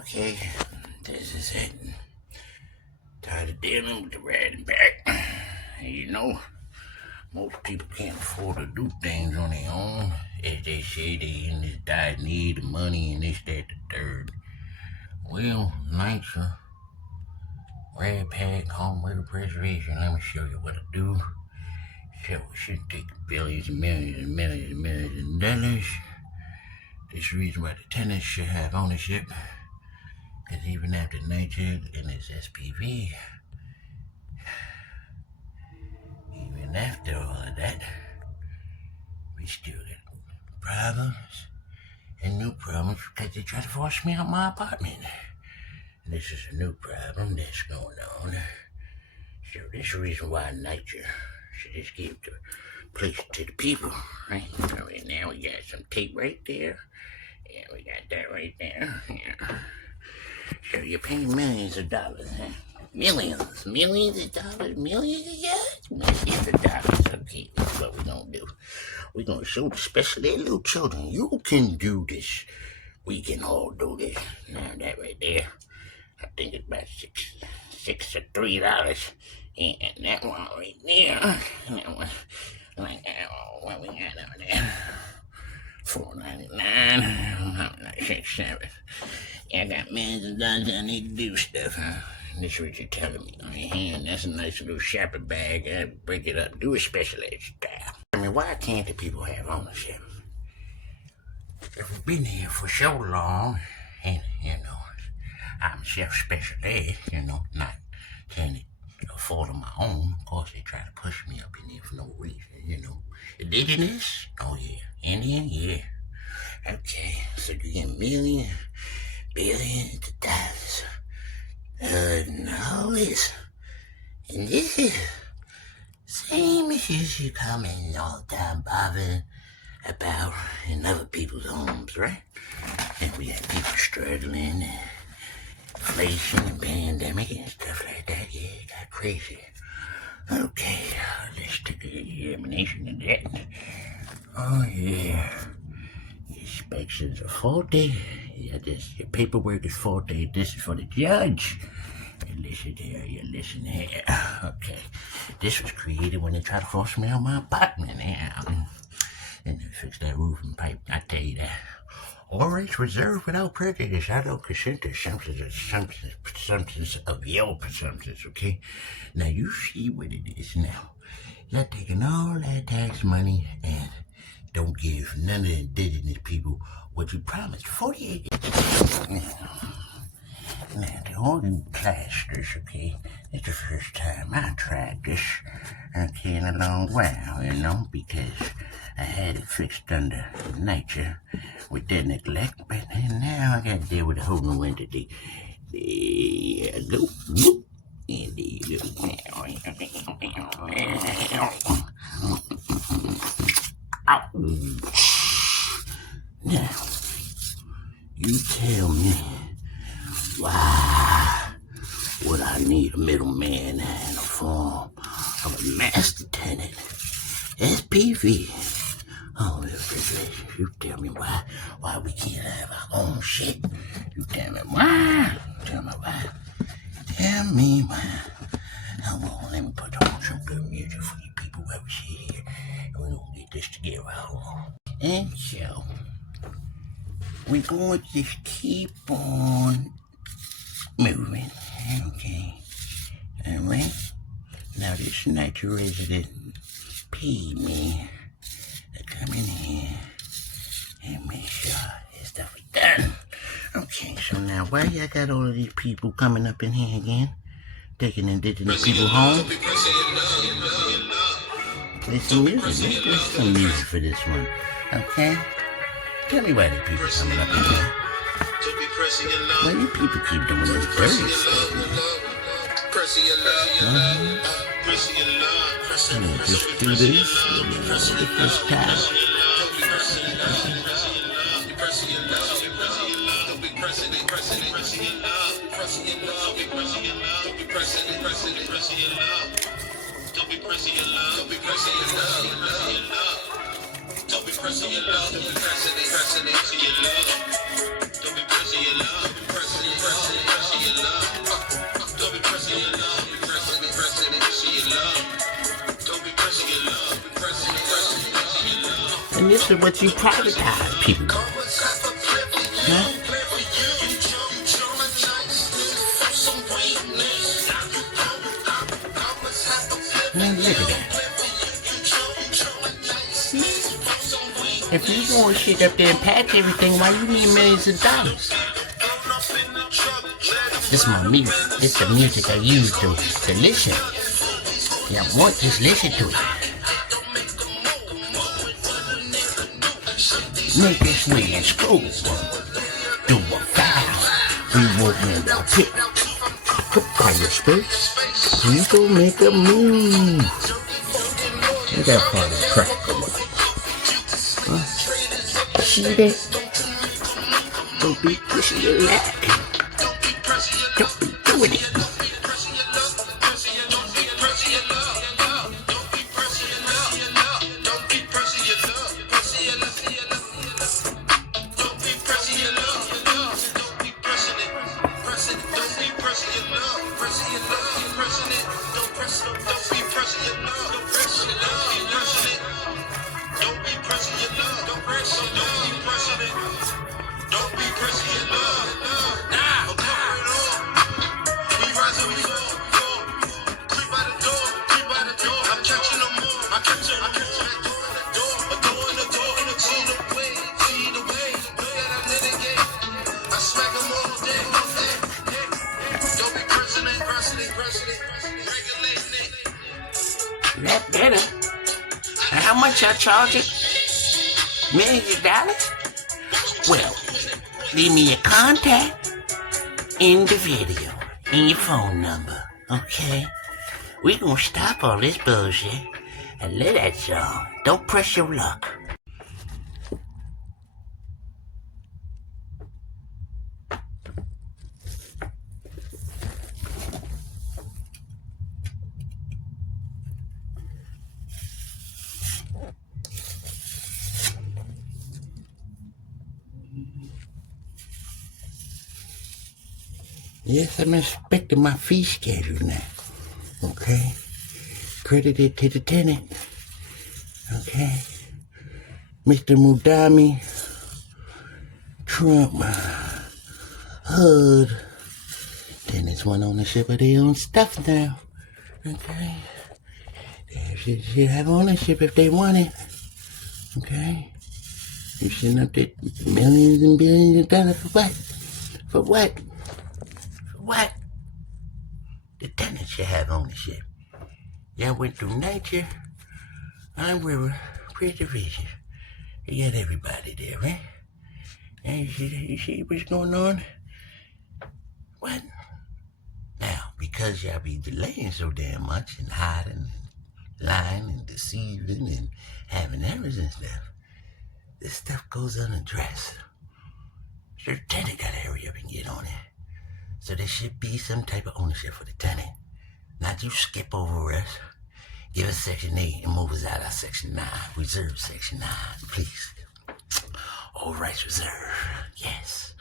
Okay, this is it. Tired of dealing with the rat and back. You know, most people can't afford to do things on their own. As they say, they in this dire need of money and this, that, the third. Well, nycha, rat pack, home with preservation. Let me show you what to do. So it shouldn't take billions and millions and millions and millions of dollars. This is the reason why the tenants should have ownership. Because even after nycha and its SPV, even after all of that, we still got problems and new problems because they try to force me out my apartment. This is a new problem that's going on. So this is the reason why nycha should just give the place to the people, right? So now we got some tape right there. Yeah, we got that right there. Yeah. So you're paying millions of dollars, huh? Millions of dollars, millions of dollars. Okay, that's what we're gonna do. We're gonna show, especially little children, you can do this. We can all do this. Now that right there, I think it's about $6 or $3. And that one right there, that one, like what we got over there, $4.99. I'm not sure. I got millions of dollars I need to do stuff, huh? This is what you're telling me on your hand. That's a nice little shopping bag. I break it up, do a special ed style. I mean, why can't the people have ownership? If we've been here for so long, and, I'm self-special ed, not saying it a fault of my own. Of course, they try to push me up in there for no reason, Indigenous? Oh, yeah. Indian? Yeah. Okay, so you get millions, billions of dollars. Knowledge. And this is same issues you come in all the time bothering about in other people's homes, right? And we have people struggling and inflation and pandemic and stuff like that. Yeah, it got crazy. Okay, let's take an examination of that. Oh yeah. Inspections are faulty. Yeah, your paperwork is faulty. This is for the judge. You listen here, you listen here. Okay. This was created when they tried to force me out my apartment. Yeah. And they fixed that roof and pipe. I tell you that. All rights reserved without prejudice. I don't consent to assumptions of your presumptions, okay? Now you see what it is now. You're taking all that tax money and don't give none of the indigenous people what you promised. 48 years. Now, to all you plasters, okay, it's the first time I tried this, okay, in a long while, because I had it fixed under nycha with their neglect, but now I got to deal with a whole new entity. There you go. And there you go. Now, you tell me why would I need a middleman in the form of a master tenant? SPV. Oh, refrigeration. You tell me why we can't have our own shit. You tell me why. Tell me why. Tell me why. Hold on, let me put on some good music for you people while we sit here. And we're gonna get this together. Hold on. And so, we're going to just keep on moving. Okay. Alright. Now this nycha resident paid me to come in here and make sure this stuff is done. Okay, so now why y'all got all of these people coming up in here again? Taking indigenous people home? Play some music. Let's play some music for this one. Okay? Tell me why these people coming up in here. Why you people keep doing this dirty stuff, man? Just do this the first time. Don't be pressing your love. Don't be pressing your love. Don't be pressing your love. Don't be pressing it to your love. Don't be pressing your love. Don't be pressing it. So what you privatize people? Huh? Man, look at that. If you want shit up there and patch everything, why you need millions of dollars? This is my music. This is the music I use to listen. Yeah, I want just listen to it. Make this swing and screw. Do a foul. We won't end up pick. Quiet space. You go make a move. You got part of the crack going. Huh? See that? Don't be pushing your leg. Don't be doing it. That better. How much y'all charging? Millions of dollars? Well, leave me your contact in the video and your phone number, okay? We gonna stop all this bullshit and let that song. Don't press your luck. Yes, I'm expecting my fee schedule now. Okay? Credited to the tenant. Okay? Mr. Mudami, Trump, HUD. Tenants want ownership of their own stuff now. Okay? They should have ownership if they want it. Okay? You shouldn't have to millions and billions of dollars for what? For what? What? The tenants should have ownership. Y'all went through nature. I'm with privatization. You got everybody there, right? And you see what's going on? What? Now, because y'all be delaying so damn much and hiding, lying and deceiving and having errors and stuff, this stuff goes unaddressed. So the tenant got to hurry up and get on it. So there should be some type of ownership for the tenant. Not you skip over us, give us Section 8 and move us out of Section 9. Reserve Section 9, please. All rights reserved, yes.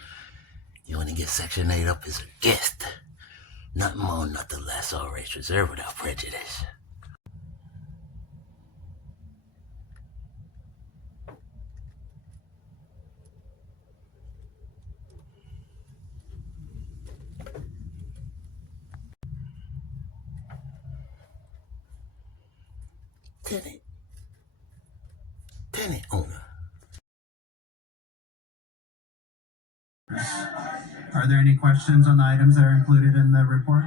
You want to get Section 8 up as a guest. Nothing more, nothing less. All rights reserved without prejudice. Tenant owner. Are there any questions on the items that are included in the report?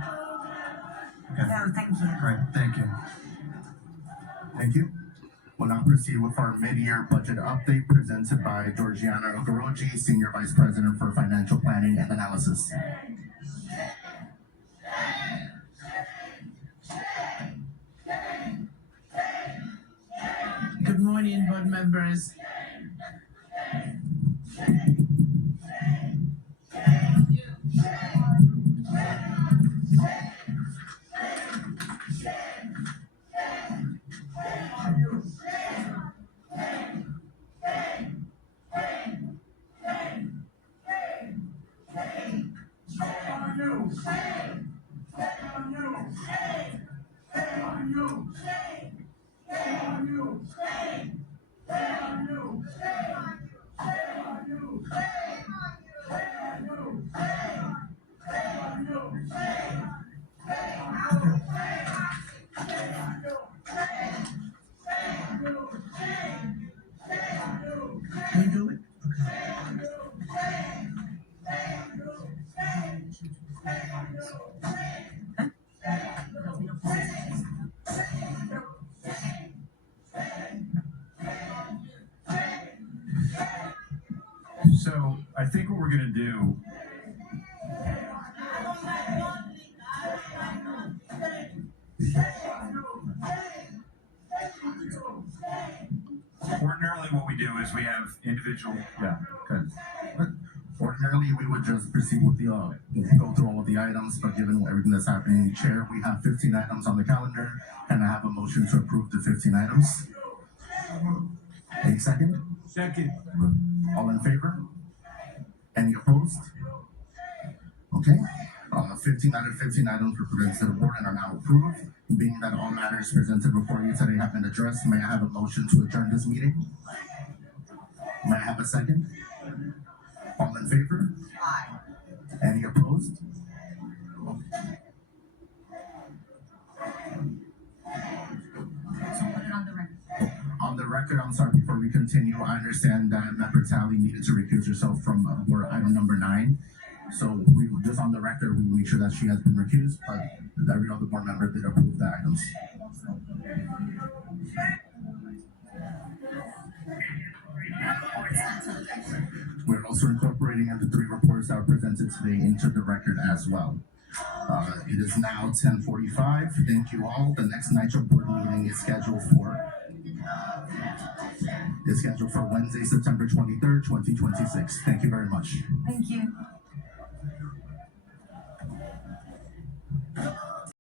Okay. No, thank you. Great, thank you. Thank you. We'll now proceed with our mid-year budget update presented by Georgiana Ogoroji, Senior Vice President for Financial Planning and Analysis. Good morning, board members. So I think what we're gonna do. Ordinarily, what we do is we have individual. Yeah, good. Ordinarily, we would just proceed with the go through all of the items, but given everything that's happening, Chair, we have 15 items on the calendar, and I have a motion to approve the 15 items. A second. Second. All in favor? Any opposed? Okay. 15 out of 15 items were presented to the board and are now approved. Being that all matters presented before you today have been addressed, may I have a motion to adjourn this meeting? May I have a second? All in favor? Aye. Any opposed? So put it on the record. On the record, I'm sorry, before we continue, I understand that Member Talley needed to recuse herself from board item number 9. So we will just on the record, we make sure that she has been recused, but every other board member did approve the items. We're also incorporating the 3 reports that were presented today into the record as well. It is now 10:45. Thank you all. The next NYCHA board meeting is scheduled for Wednesday, September 23rd, 2026. Thank you very much.